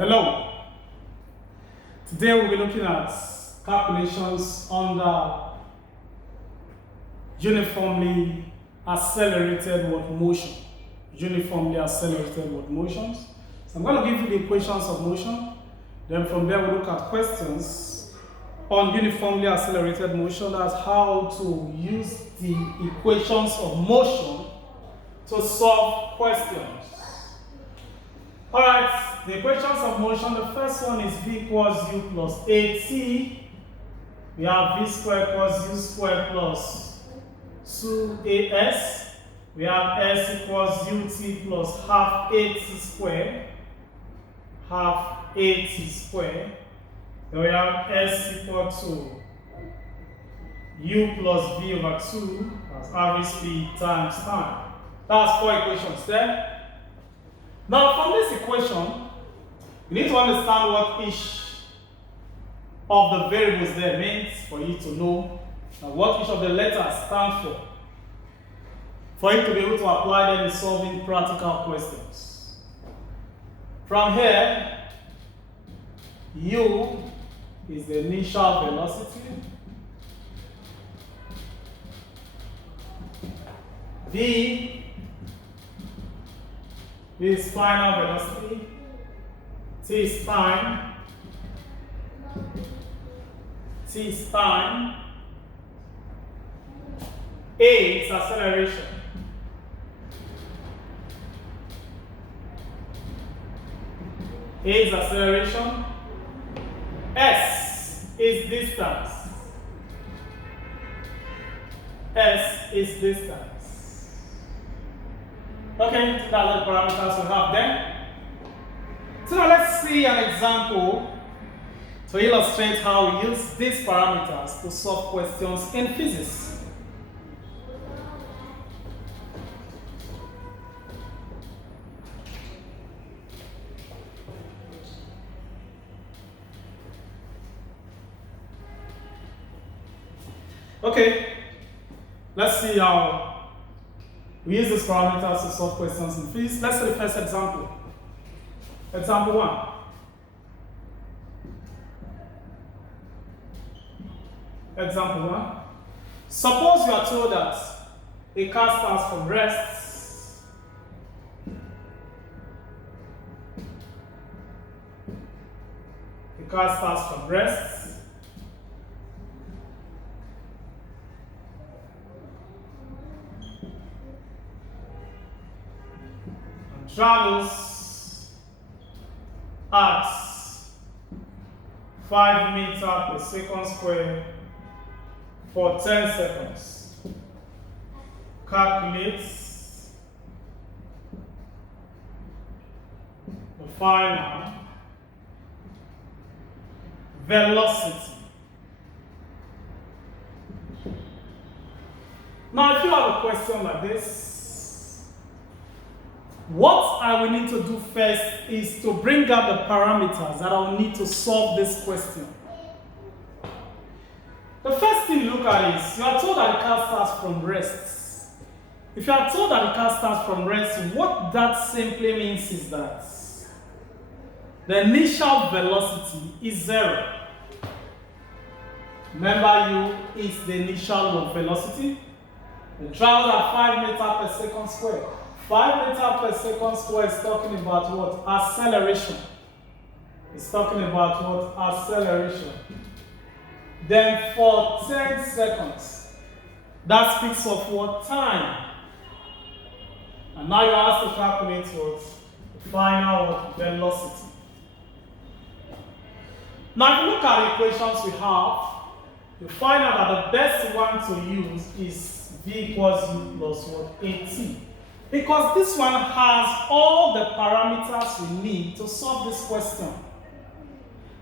Hello. Today we'll be looking at calculations under uniformly accelerated word motion. Uniformly accelerated word motions. So I'm going to give you the equations of motion. Then from there we'll look at questions on uniformly accelerated motion. That's how to use the equations of motion to solve questions. Alright, the equations of motion, the first one is V equals U plus AT. We have V squared equals U squared plus 2AS. We have S equals UT plus half AT squared. Half AT squared. Then we have S equal to U plus V over 2. That's average speed times time. That's 4 equations there. Now, from this equation, you need to understand what each of the variables there means for you to know what each of the letters stand for you to be able to apply them in solving practical questions. From here, U is the initial velocity, V is final velocity, T is time, A is acceleration, S is distance, Okay, that's the parameters we have there. So now let's see an example to illustrate how we use these parameters to solve questions in physics. Okay, let's see how we use these parameters to solve questions in physics. Let's see the first example. Example 1. Example 1. Suppose you are told that a car starts from rest. A car starts from rest. Travels at 5 meters per second square for 10 seconds. Calculates the final velocity. Now, if you have a question like this, what I will need to do first is to bring up the parameters that I will need to solve this question. The first thing you look at is, you are told that the car starts from rest. If you are told that the car starts from rest, what that simply means is that the initial velocity is 0. Remember, U is the initial velocity. It travels at 5 meters per second square. 5 meters per second square is talking about what? Acceleration. It's talking about what? Acceleration. Then for 10 seconds, that speaks of what? Time. And now you have to calculate what? The final velocity. Now if you look at the equations we have, you find out that the best one to use is V equals U plus what? AT. Because this one has all the parameters we need to solve this question.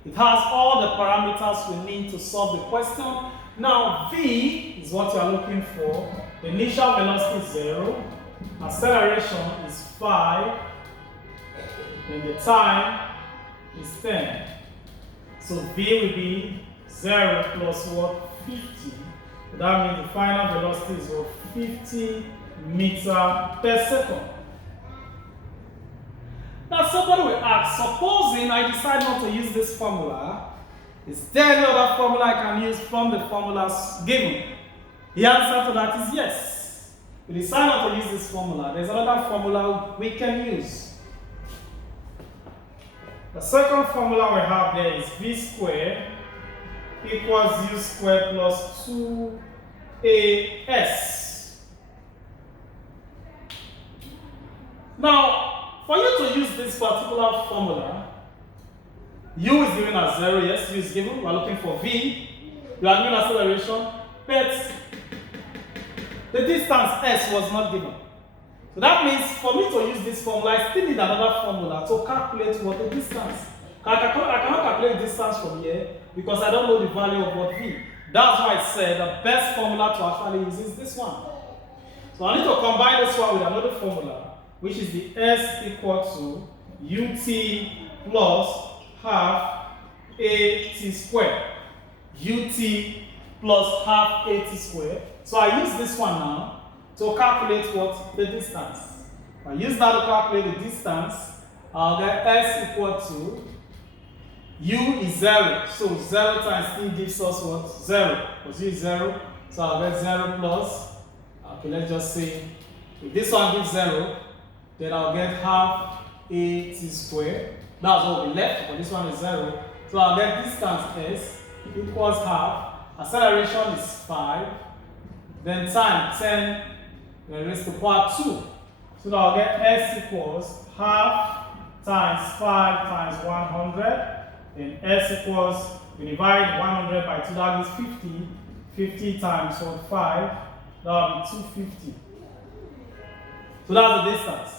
It has all the parameters we need to solve the question. Now, V is what you are looking for. The initial velocity is 0. Acceleration is 5. And the time is 10. So V will be 0 plus what? 50. So that means the final velocity is what? 50 meters per second. Now somebody will ask, supposing I decide not to use this formula, is there any other formula I can use from the formulas given? The answer to that is yes. We decide not to use this formula, there's another formula we can use. The second formula we have there is v squared equals u squared plus 2as. Now, for you to use this particular formula, u is given as 0, yes, u is given, we are looking for v, you are given acceleration, but the distance s was not given. So that means for me to use this formula, I still need another formula to calculate what the distance. I cannot calculate distance from here because I don't know the value of what v. That's why I said the best formula to actually use is this one. So I need to combine this one with another formula, which is the s equal to ut plus half at squared. Ut plus half at squared. So I use this one now to calculate what? The distance. If I use that to calculate the distance, I'll get s equal to u is 0. So 0 times t gives us what? 0. Because u is 0. So I'll get 0 plus, okay, let's just say, if this one gives 0, then I'll get half at squared. That's what we left, but this one is 0. So I'll get distance s equals half. Acceleration is 5. Then time 10 raised to power 2. So now I'll get s equals half times 5 times 100. Then s equals, we divide 100 by 2, that is 50. 50 times 5, that will be 250. So that's the distance.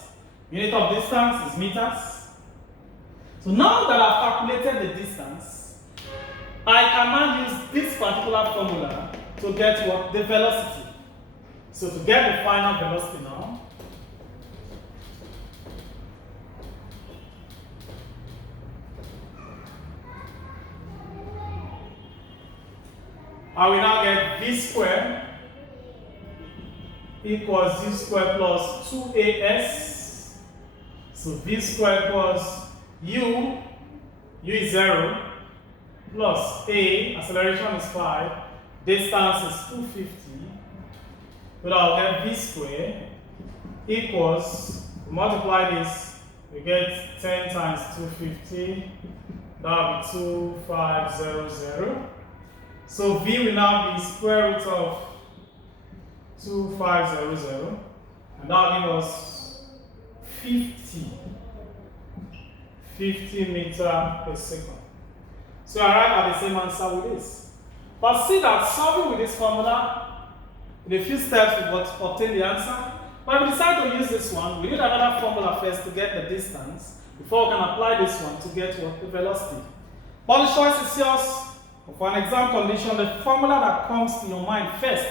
Unit of distance is meters. So now that I've calculated the distance, I can now use this particular formula to get what? The velocity. So to get the final velocity now, I will now get v squared equals u squared plus 2as. So v squared equals u is 0, plus a, acceleration is 5, distance is 250. So I'll get v squared equals, multiply this, we get 10 times 250, that will be 2500. So v will now be square root of 2500, and that will give us 50 meter per second. So I arrive at the same answer with this. But see that solving with this formula, in a few steps we will obtain the answer. But if we decide to use this one, we need another formula first to get the distance before we can apply this one to get what? The velocity. But the choice is yours. For an exam condition, the formula that comes to your mind first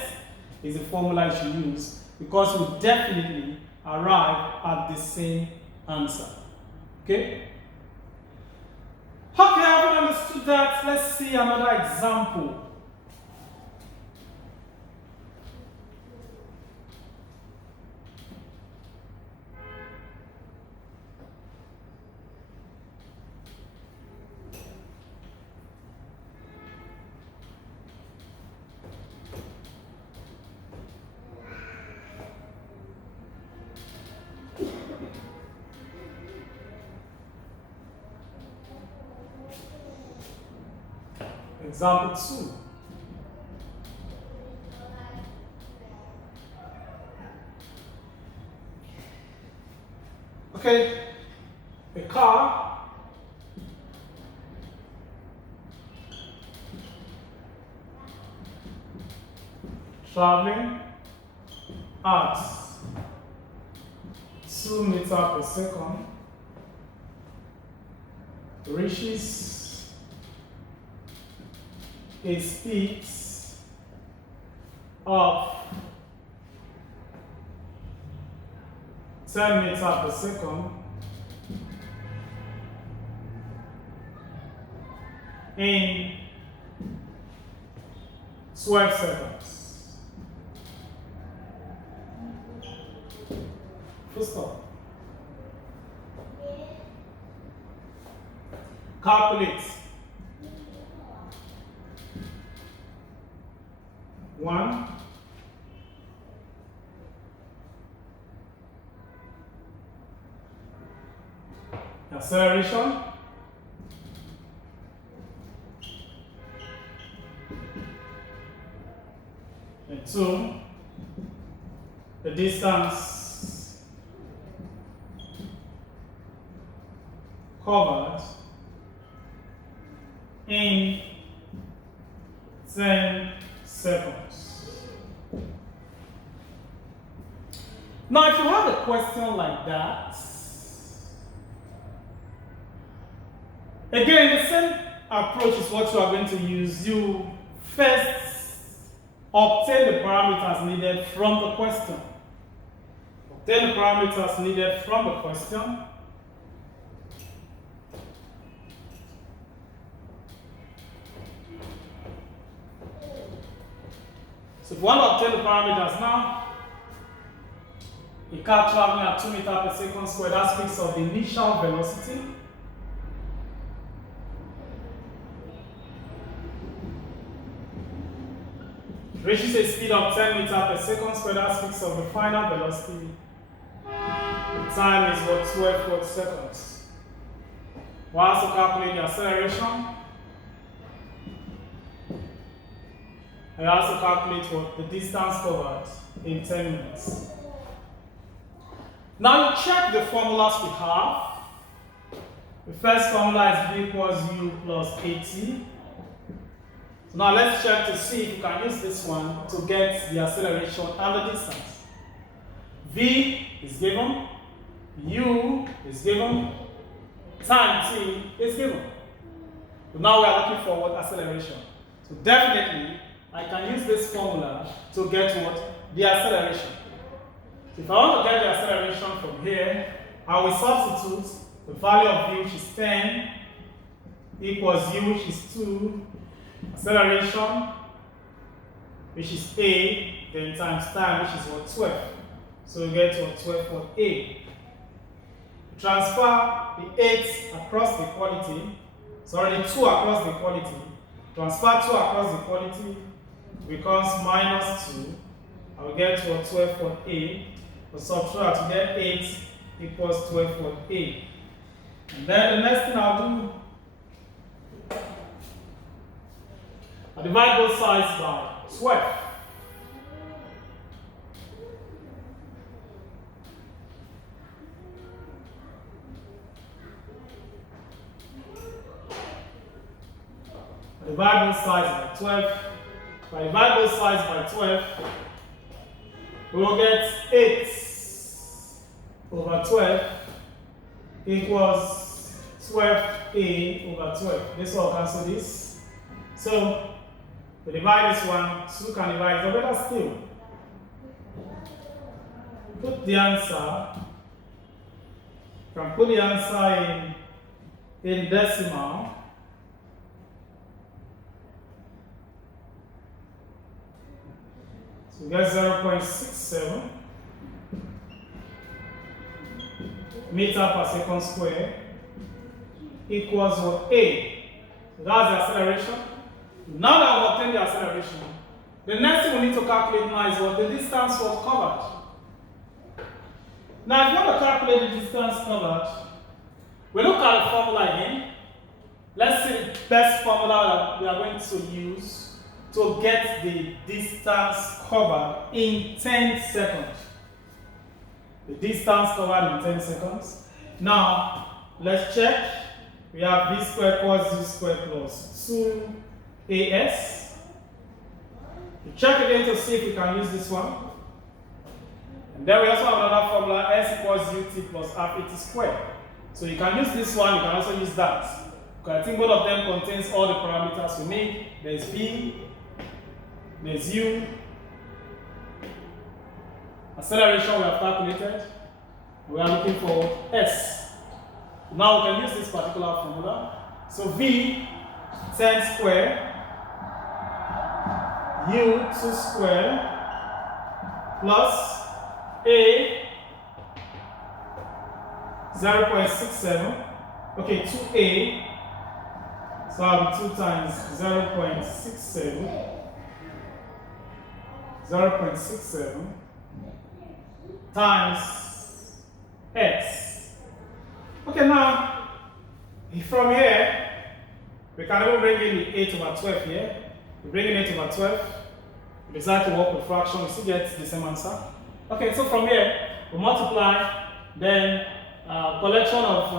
is the formula you should use, because you definitely arrive at the same answer. Okay? Okay, I haven't understood that. Let's see another example. Example 2. Okay, a car traveling at 2 meters per second reaches a speed of 10 meters per second in 12 seconds. Full stop. calculate 1, acceleration, and 2, the distance covered in 10 seconds. Now, if you have a question like that, again, the same approach is what you are going to use. You first obtain the parameters needed from the question. Obtain the parameters needed from the question. So if you want to obtain the parameters now, a car traveling at 2 meters per second squared, that speaks of the initial velocity. Reaches a speed of 10 meters per second squared, that speaks of the final velocity. The time is what, 12 seconds. We'll also calculate the acceleration. I also calculate what the distance covered in 10 minutes. Now you check the formulas we have. The first formula is V equals U plus AT. So now let's check to see if you can use this one to get the acceleration and the distance. V is given, U is given, time t is given. So now we are looking for what acceleration. So definitely I can use this formula to get what? The acceleration. So if I want to get the acceleration from here, I will substitute the value of v, which is 10, equals u, which is 2, acceleration, which is a, then times time, which is what? 12. So we get what? 12 for a. Transfer the 8 across the equality, sorry, the 2 across the equality. Transfer 2 across the equality becomes minus 2. I will get what? 12 for a. So subtract, we get 8 equals 12 for a. And then the next thing I'll do, I divide both sides by 12. I divide both sides by 12. If I divide both sides by 12, we will get 8 over 12 equals 12a over 12. This will cancel this. So, we divide this one, 2 can divide, so better still. Put the answer, you can put the answer in decimal. So we get 0.67 meter per second square equals what? A. So that's the acceleration. Now that we've obtained the acceleration, the next thing we need to calculate now is what? The distance was covered. Now if you want to calculate the distance covered, we look at the formula again. Let's see the best formula that we are going to use to get the distance covered in 10 seconds. The distance covered in 10 seconds. Now, let's check. We have v squared equals u squared plus 2as. We check again to see if we can use this one. And then we also have another formula, s equals ut plus half at squared. So you can use this one, you can also use that. Because I think both of them contains all the parameters we need. There's v, there's u, acceleration we have calculated, we are looking for s. Now we can use this particular formula. So v 10 square, u 2 square, plus a 0.67, okay, 2a So I'll be 2 times 0.67. 0.67 times x. Okay, now from here we can even bring in the 8 over 12 here. We bring in 8 over 12. We decide to work with fraction, we still get the same answer. Okay, so from here we multiply, then collection of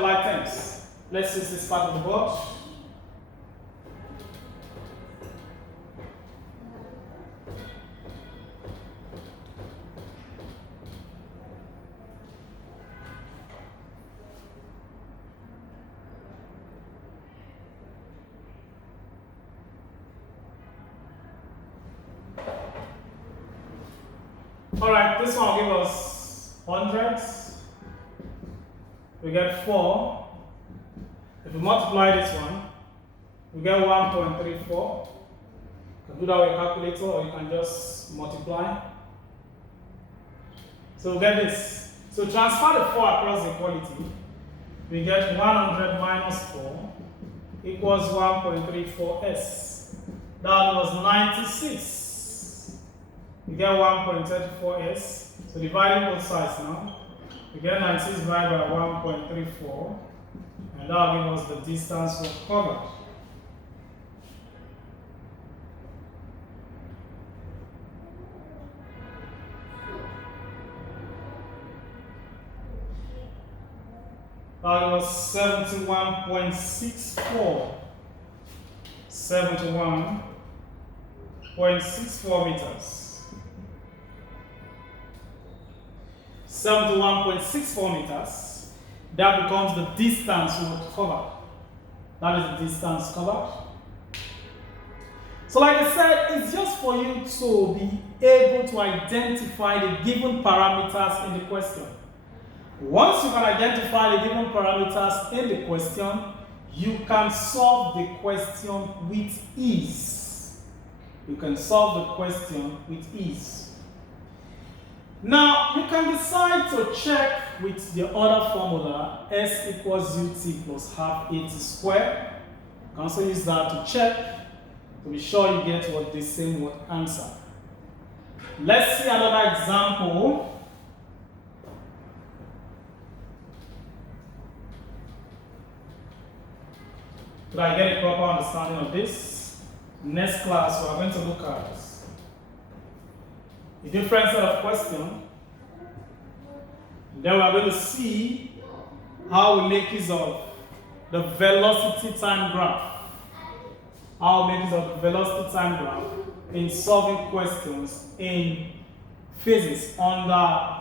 like terms. Let's use this part of the board. Alright, this one will give us hundreds. We get 4. If we multiply this one, we get 1.34. You can do that with a calculator or you can just multiply. So we get this. So transfer the 4 across the equality. We get 100 minus 4 equals 1.34s. That was 96. We get 1.34s. So dividing both sides now, we get 96 divided by 1.34, and that will give us the distance we've covered. That was 71.64. 71.64 meters. 71.64 meters. That becomes the distance we would cover. That is the distance covered. So like I said, it's just for you to be able to identify the given parameters in the question. Once you can identify the given parameters in the question, you can solve the question with ease. You can solve the question with ease. Now, you can decide to check with the other formula, s equals ut plus half at squared. You can also use that to check, to be sure you get what the same word answer. Let's see another example. Did I get a proper understanding of this? Next class, we are going to look at a different set of questions. Then we are going to see how we make use of the velocity time graph. How we make use of the velocity time graph in solving questions in physics under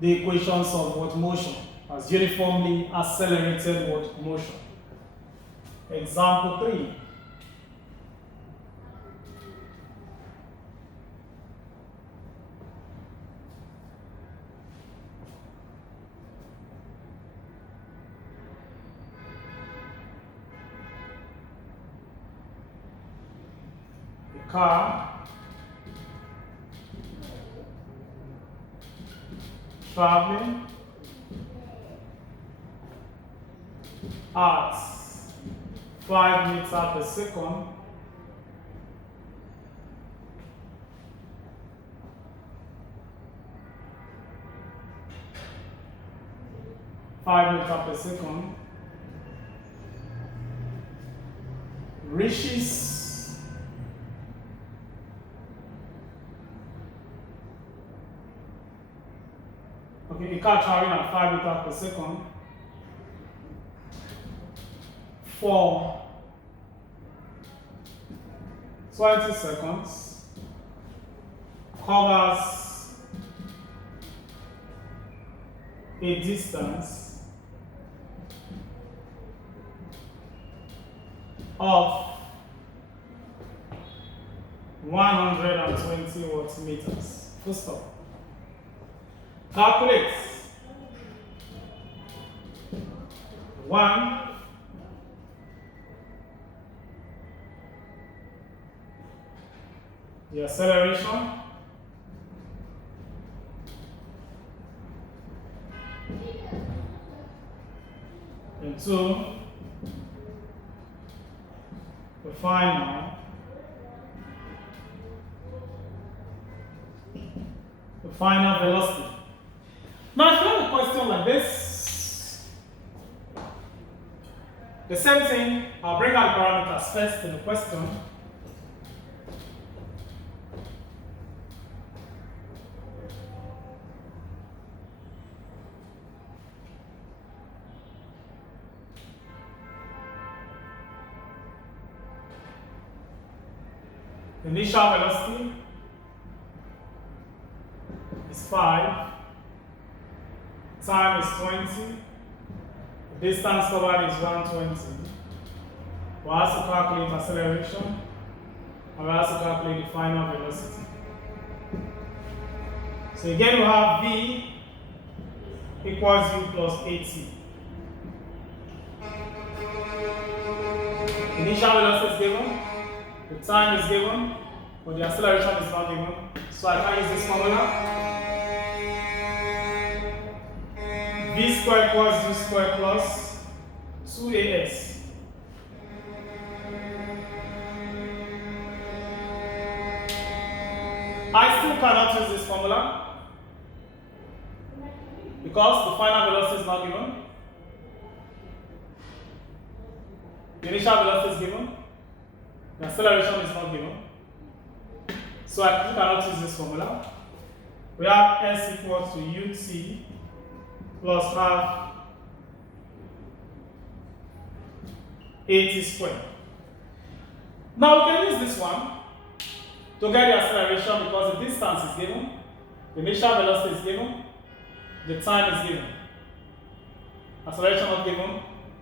the equations of what motion as uniformly accelerated what motion. Example 3. Car traveling at 5 meters per second reaches a car traveling at 5 meters per second for 20 seconds covers a distance of 120 meters. Full stop. Calculate 1 the acceleration, 2 into the final velocity. Now, if you have a question like this, the same thing, I'll bring out the parameters first in the question. Initial velocity is 5, time is 20, the distance covered is 120. We have to calculate acceleration, and we have to calculate the final velocity. So again, we have V equals U plus AT. Initial velocity is given, the time is given, but the acceleration is not given. So I can use this formula. V squared equals U squared plus 2AS. I still cannot use this formula because the final velocity is not given. The initial velocity is given. The acceleration is not given. So I cannot use this formula. We have S equals to UT plus half AT squared. Now we can use this one to get the acceleration because the distance is given, the initial velocity is given, the time is given. Acceleration not given,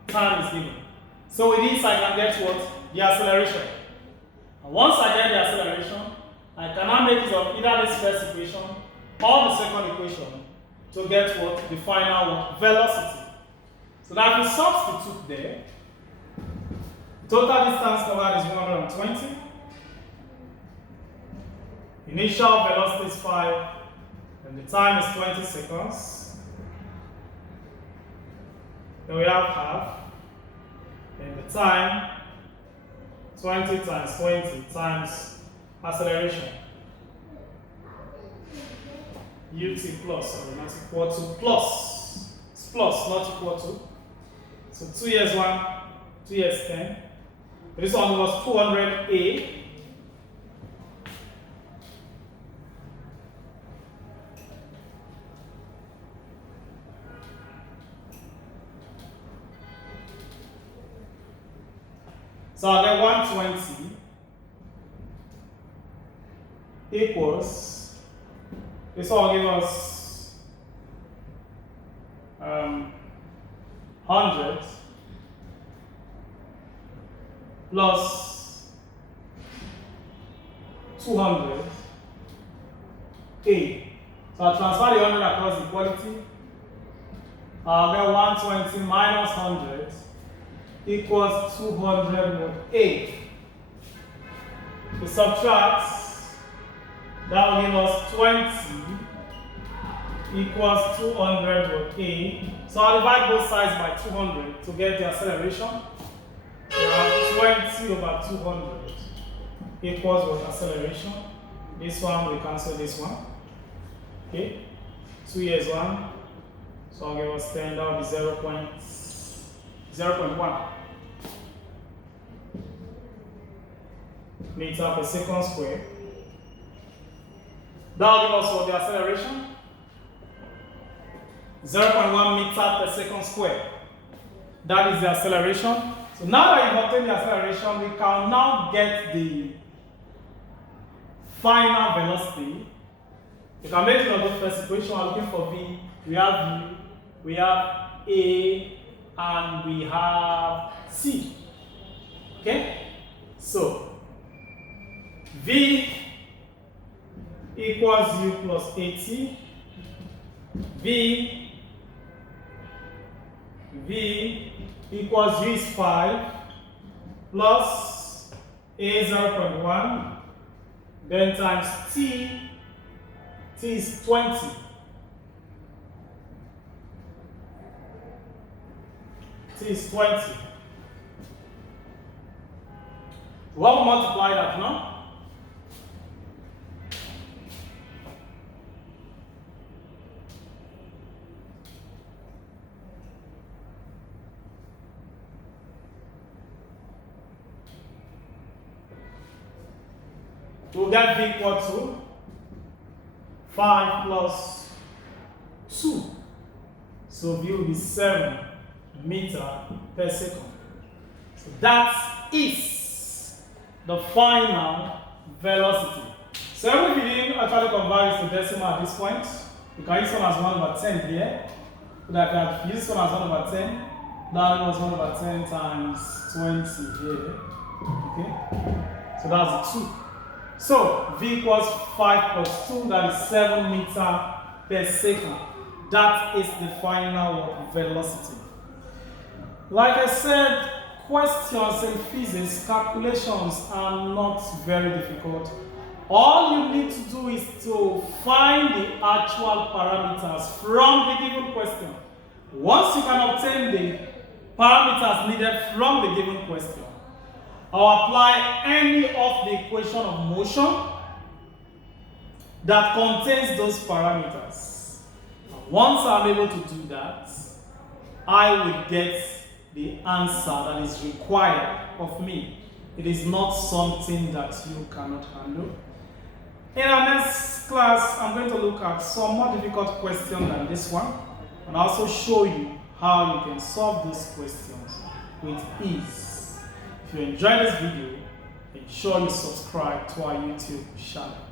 time is given. So with this I can get what? The acceleration. And once I get the acceleration, I can now make use of either this first equation or the second equation to get what? The final velocity. So now if we substitute there, total distance covered is 120. Initial velocity is 5, and the time is 20 seconds. Then we have half, and the time 20 times 20 times acceleration. UT plus, so not equal to plus. It's plus, not equal to. So 2 years 1, 2 years 10. This one was 200A. So I'll get 120 equals, this will give us 100 plus 200 A. So I'll transfer the 100 across equality. I'll get 120 minus 100 equals 200 A. To subtract, that will give us 20 equals 200 A. So I'll divide both sides by 200 to get the acceleration. We have 20 over 200 equals what? Acceleration. This one we cancel this one. Okay, 2 years 1. So I'll give us 10, that will be 0.1 meter per second square. That will give us what? The acceleration 0.1 meter per second square. That is the acceleration. So now that you've obtained the acceleration, we can now get the final velocity. You can make it on the first equation. We're looking for V. We have U, we have A, and we have C. Okay? So V equals U plus AT. V equals U is 5 plus A 0.1, then times T is 20. T is 20. What will multiply that now? We'll get V equal to 5 plus 2. So V will be 7 meters per second. So that is the final velocity. So even if you didn't actually convert it to decimal at this point, you can use one as 1/10 here. So that I can use one as 1/10. That was 1/10 times 20 here. Okay? So that's 2. So V equals 5 plus 2, that is 7 meters per second. That is the final velocity. Like I said, questions in physics, calculations are not very difficult. All you need to do is to find the actual parameters from the given question. Once you can obtain the parameters needed from the given question, I'll apply any of the equation of motion that contains those parameters. Once I'm able to do that, I will get the answer that is required of me. It is not something that you cannot handle. In our next class, I'm going to look at some more difficult questions than this one, and also show you how you can solve those questions with ease. If you enjoyed this video, ensure you subscribe to our YouTube channel.